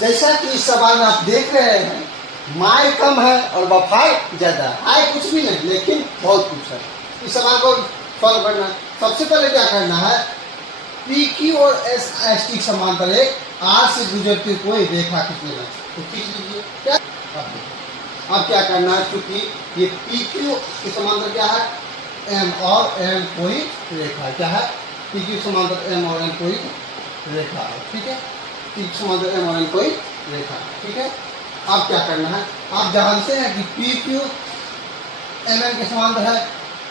जैसा कि इस सवाल में आप देख रहे हैं, माय कम है और वफाई ज्यादा है। आय कुछ भी नहीं लेकिन बहुत कुछ है। इस सवाल को सॉल्व करना है। सबसे पहले क्या करना है, पी क्यू और एस एस टी समांतर एक आर से गुजरती कोई रेखा खींचना है। तो खींच लीजिए। क्या अब क्या करना है, क्योंकि ये पी क्यू के समांतर क्या है, एम और एम कोई रेखा है। क्या है, पी क्यू समांतर एम और एम कोई रेखा है। ठीक है, पी क्यू समांतर एम और एम कोई रेखा है। ठीक है, अब क्या करना है, आप जानते हैं कि पी क्यू एम एम के समांतर है,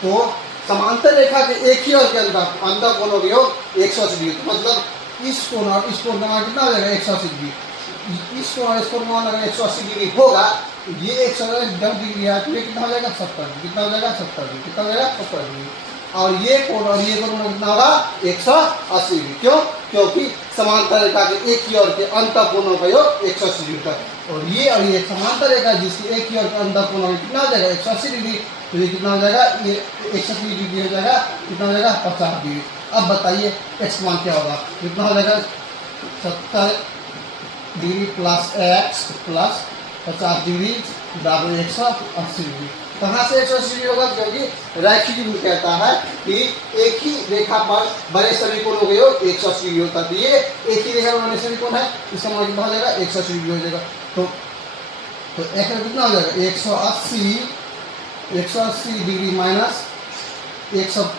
तो समांतर रेखा के एक ही और के अंतर कोणों के योग 180 डिग्री। मतलब इस कोण और इस कोण का मान कितना हो जाएगा, 180 डिग्री। इस कोण और इस कोण का मान अगर 180 डिग्री होगा, ये 110 डिग्री है, तो ये कितना हो जाएगा, 70 डिग्री। कितना हो जाएगा, 70 डिग्री। कितना हो जाएगा, 70 डिग्री। और ये कोण और ये कोण कितना होगा, 180 डिग्री। क्यों, क्योंकि समांतर रेखा के एक ही और के अंतर कोणों का योग 180 डिग्री का। और ये समांतर रेखा जिसकी एक ही और के अंतर कोण कितना हो जाएगा, 180 डिग्री। तो ये कितना हो जाएगा, ये 180 डिग्री हो जाएगा, कितना हो जाएगा, 50 डिग्री। अब बताइए एक्स मान क्या होगा, कितना हो जाएगा, 70 degree plus x plus 50 degree बराबर 180 डिग्री। कहाँ से 180 डिग्री होगा, क्योंकि रैखिक रूल कहता है कि एक ही रेखा पर बड़े सभी कोणों का योग 180 डिग्री होता है। तो ये एक ही रेखा पर बड़े सभी कोण है, इसका मान कितना हो जाएगा, 180 डिग्री हो जाएगा। तो एक में कितना हो जाएगा, 180 डिग्री माइनस 120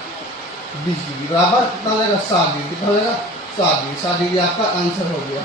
डिग्री बराबर कितना हो जाएगा, 60 डिग्री। कितना हो जाएगा, 60 डिग्री। 60 डिग्री आपका आंसर हो गया।